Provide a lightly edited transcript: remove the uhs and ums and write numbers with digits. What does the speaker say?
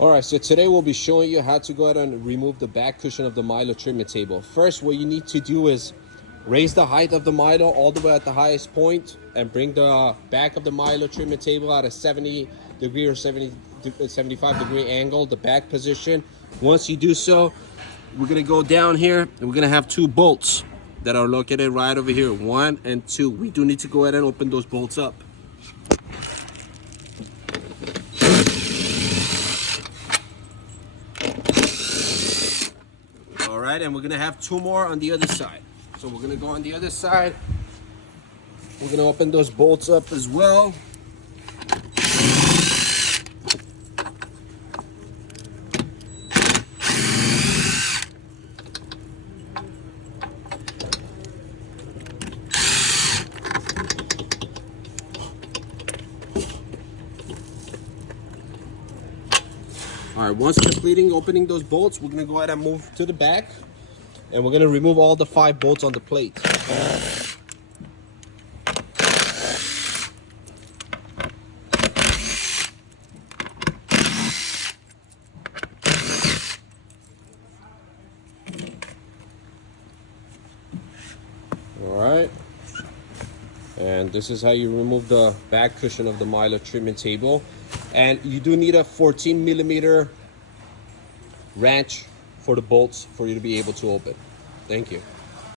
All right, so today we'll be showing you how to go ahead and remove the back cushion of the Milo treatment table. First, what you need to do is raise the height of the Milo all the way at the highest point and bring the back of the Milo treatment table at a 70-degree or 75-degree angle, the back position. Once you do so, we're gonna go down here and we're gonna have two bolts that are located right over here, 1 and 2. We do need to go ahead and open those bolts up. All right, and we're gonna have 2 more on the other side. So we're gonna go on the other side. We're gonna open those bolts up as well. All right, once completing opening those bolts, we're gonna go ahead and move to the back and we're gonna remove all the 5 bolts on the plate. All right, and this is how you remove the back cushion of the Milo treatment table. And you do need a 14mm wrench for the bolts for you to be able to open. Thank you.